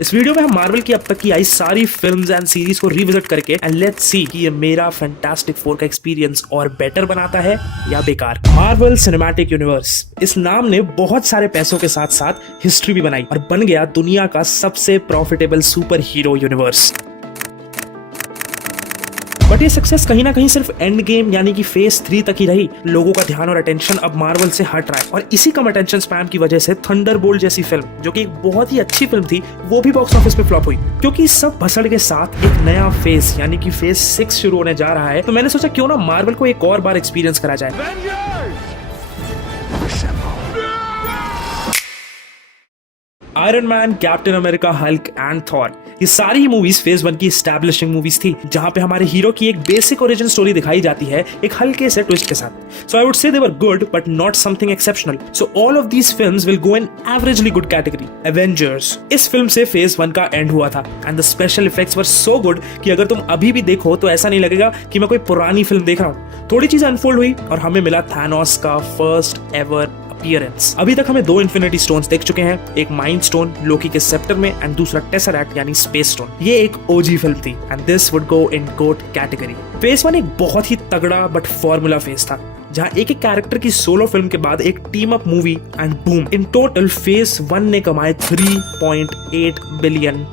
इस वीडियो में हम मार्वल की अब तक की आई सारी फिल्म्स एंड सीरीज को रिविजिट करके एंड लेट्स सी कि ये मेरा फैंटास्टिक फोर का एक्सपीरियंस और बेटर बनाता है या बेकार। मार्वल सिनेमैटिक यूनिवर्स, इस नाम ने बहुत सारे पैसों के साथ साथ हिस्ट्री भी बनाई और बन गया दुनिया का सबसे profitable super hero universe. But ये सक्सेस कहीं ना कहीं सिर्फ एंड गेम यानी कि फेज 3 तक ही रही। लोगों का ध्यान और अटेंशन अब मार्वल से हट रहा है और इसी कम अटेंशन स्पैम की वजह से थंडरबोल्ट जैसी फिल्म, जो कि एक बहुत ही अच्छी फिल्म थी, वो भी बॉक्स ऑफिस पे फ्लॉप हुई। क्योंकि सब भसड़ के साथ एक नया फेज यानी कि फेज 6 शुरू होने जा रहा है, तो मैंने सोचा क्यों ना मार्वल को एक और बार एक्सपीरियंस करा जाए। Iron man, captain America, Hulk and Thor, ये सारी मूवीज फेज 1 की एस्टैब्लिशिंग मूवीज थी, जहां पे हमारे हीरो की एक बेसिक ओरिजिन स्टोरी दिखाई जाती है एक हल्के से ट्विस्ट के साथ। सो I would say they were good but not something exceptional. So all of these films will go in averagely good category. Avengers, इस फिल्म से फेज 1 का एंड हुआ था and the special effects were so good कि अगर तुम अभी भी देखो तो ऐसा नहीं लगेगा कि मैं कोई पुरानी फिल्म देख रहा हूँ। थोड़ी चीजें अनफोल्ड हुई और हमें मिला थानोस का फर्स्ट एवर अपीयरेंस। अभी तक हमें 2 इन्फिनिटी स्टोन्स देख चुके हैं, एक माइंड स्टोन लोकी के सेप्टर में एंड दूसरा टेसरैक्ट यानी स्पेस स्टोन। ये एक ओजी फिल्म थी and this would go in GOAT category. Phase 1 एक बहुत ही तगड़ा बट फॉर्मूला फेज था, जहां एक एक कैरेक्टर की सोलो फिल्म के बाद एक team up movie and boom. In total phase 1 ने कमाए $3.8 बिलियन।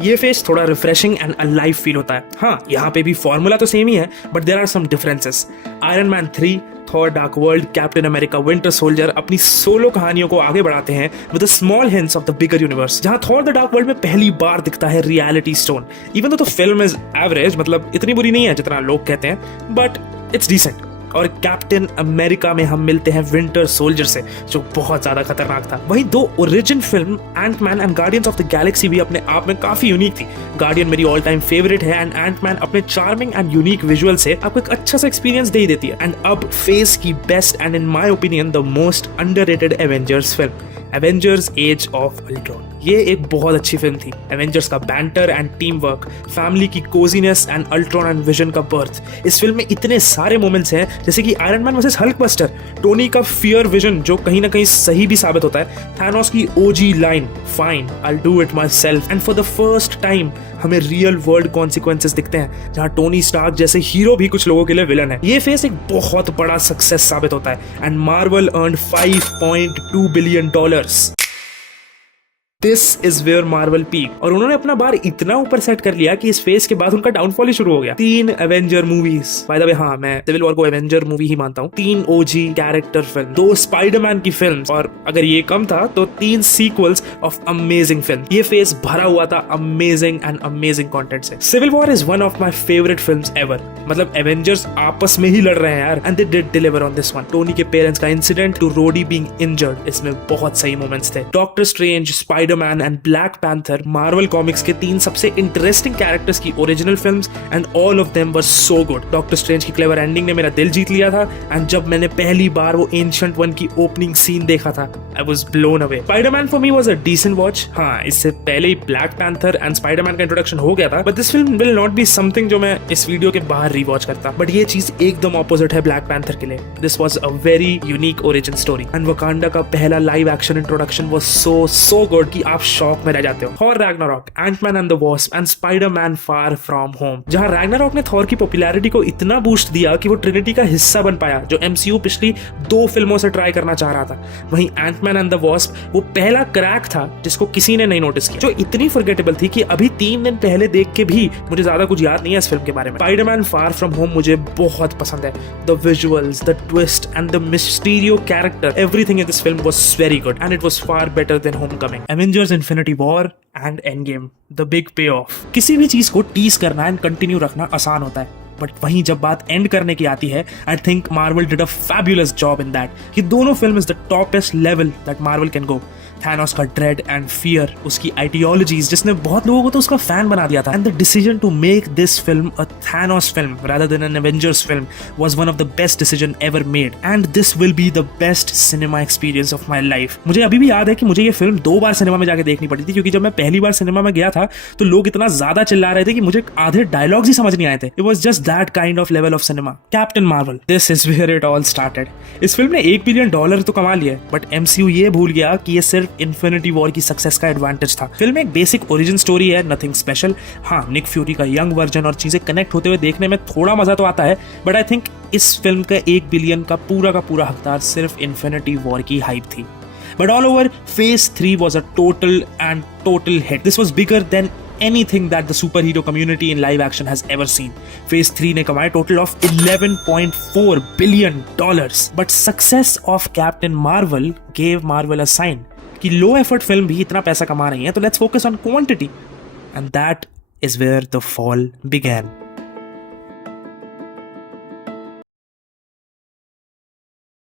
ये फेज थोड़ा रिफ्रेशिंग एंड अलाइव फील होता है। हाँ, यहाँ पे भी फॉर्मूला तो सेम ही है but there are some differences. Iron Man 3, Thor Dark World, Captain America Winter Soldier अपनी सोलो कहानियों को आगे बढ़ाते हैं with small hints of the bigger universe. जहां थॉर द डार्क वर्ल्ड में पहली बार दिखता है रियलिटी स्टोन। इवन तो फिल्म इज एवरेज, मतलब इतनी बुरी नहीं है जितना लोग कहते हैं, बट इट्स डिसेंट। और कैप्टन अमेरिका में हम मिलते हैं विंटर सोल्जर से, जो बहुत ज्यादा खतरनाक था। वहीं 2 origin film Ant Man and Guardians of the Galaxy भी अपने आप में काफी यूनिक थी। गार्डियन मेरी ऑल टाइम फेवरेट है एंड एंटमैन अपने चार्मिंग एंड यूनिक विजुअल से आपको एक अच्छा सा एक्सपीरियंस दे ही देती है। एंड अब फेज की best and in my opinion the most underrated Avengers film, Avengers age of Ultron. ये एक बहुत अच्छी फिल्म थी। एवेंजर्स का banter and teamwork, family की coziness and Ultron and Vision का बर्थ। इस फिल्म में इतने सारे मोमेंट्स हैं, जैसे कि Iron Man versus Hulk Buster, Tony का फियर विजन जो कहीं ना कहीं सही भी साबित होता है, थानोस की OG line fine I will do it myself. And for the first time हमें रियल वर्ल्ड कॉन्सिक्वेंसेस दिखते हैं, जहां टोनी स्टार्क जैसे हीरो भी कुछ लोगों के लिए विलन है। ये फेस एक बहुत बड़ा सक्सेस साबित होता है and Marvel earned $5.2 billion. This is where Marvel peak. और उन्होंने अपना बार इतना ऊपर सेट कर लिया कि इस फेज के बाद उनका डाउनफॉल ही शुरू हो गया। 3 Avenger movies, by the way हाँ मैं सिविल वॉर को एवेंजर मूवी ही मानता हूँ। 3 ओजी कैरेक्टर फिल्म, 2 स्पाइडरमैन की फिल्म, और अगर ये कम था तो 3 सीक्वल्स ऑफ अमेजिंग फिल्म। ये फेज भरा हुआ था अमेजिंग एंड अमेजिंग कंटेंट से। Civil war is one of my favourite films ever. मतलब एवेंजर्स आपस में ही लड़ रहे हैं यार, and they did deliver on this one. Tony के पेरेंट्स का इंसिडेंट टू रोडी बीइंग इंजर्ड, इसमें बहुत सही मोमेंट्स थे। Doctor strange, Spiderman and black panther Marvel comics के 3 सबसे इंटरेस्टिंग कैरेक्टर्स की original films and all of them were so good. Doctor strange की क्लेवर एंडिंग ने मेरा दिल जीत लिया था एंड जब मैंने पहली बार वो एंशिएंट वन की ओपनिंग सीन देखा था, I was blown away. Spider Man for me was a decent watch. हाँ, इससे पहले ही ब्लैक पैंथर एंड स्पाइडरमैन का इंट्रोडक्शन हो गया था, but this film will not be something जो मैं इस वीडियो के बाहर रीवॉच करता। बट ये चीज एकदम ऑपोजिट है ब्लैक पैंथर के लिए। This was a very unique origin story and Wakanda का पहला live action introduction was so good कि आप शॉक में रह जाते हो। Thor Ragnarok, Ant Man and the Wasp and Spider Man far from home, जहां रैग्नारॉक ने थॉर की पॉपुलैरिटी को इतना बूस्ट दिया कि वो ट्रिनिटी का हिस्सा बन पाया, जो एमसीयू पिछली 2 फिल्मों से ट्राई करना चाह रहा था। वहीं एंटमैन एंड द वॉस्प वो पहला क्रैक था जिसको किसी ने नहीं नोटिस किया, जो इतनी फॉरगेटेबल थी कि अभी 3 दिन पहले देख के भी मुझे ज्यादा कुछ याद नहीं है इस फिल्म के बारे में। स्पाइडरमैन फार फ्रॉम होम मुझे बहुत पसंद है। The visuals, the twist and the Mysterio character, everything in this film was very good and it was far better than Homecoming. Avengers infinity war and end game, the big पे of. किसी भी चीज को tease करना and continue रखना आसान होता है, बट वहीं जब बात एंड करने की आती है, I think Marvel did a fabulous job in that. कि दोनों film is the toppest level that Marvel can go. Thanos का ड्रेड एंड फियर, उसकी आइडियोलॉजीज जिसने बहुत लोगों को तो उसका फैन बना दिया था, and the decision to make this film a Thanos film rather than an Avengers film was one of the best decision ever made and this will be the best cinema experience of my life. मुझे अभी भी याद है कि मुझे ये film 2 बार cinema में जाके देखनी पड़ी थी, क्योंकि जब मैं पहली बार सिनेमा में गया था तो लोग इतना ज्यादा चिल्ला रहे थे कि मुझे आधे डायलॉग्स ही समझ नहीं आए थे। It was just that kind of level of cinema. Captain Marvel, this is where it all started. इस फिल्म ने $1 बिलियन तो कमा लिया, बट एमसीयू ये भूल गया कि ये सिर्फ सिर्फ इन्फिनिटी वॉर की सक्सेस का एडवांटेज था। फिल्म एक बेसिक ओरिजिन स्टोरी है, नथिंग स्पेशल। हाँ, निक फ्यूरी का यंग वर्जन और चीजें कनेक्ट होते हुए देखने में थोड़ा मजा तो आता है, बट आई थिंक इस फिल्म का 1 बिलियन का पूरा हकदार सिर्फ इन्फिनिटी वॉर की हाइप थी। But all over, Phase 3 was a total hit. This was bigger than anything that the superhero community in live action has ever seen. Phase 3 ने कमाए total of $11.4 billion. But success of Captain Marvel gave Marvel a sign कि low effort film भी इतना पैसा कमा रही है, तो let's focus on quantity. And that is where the fall began.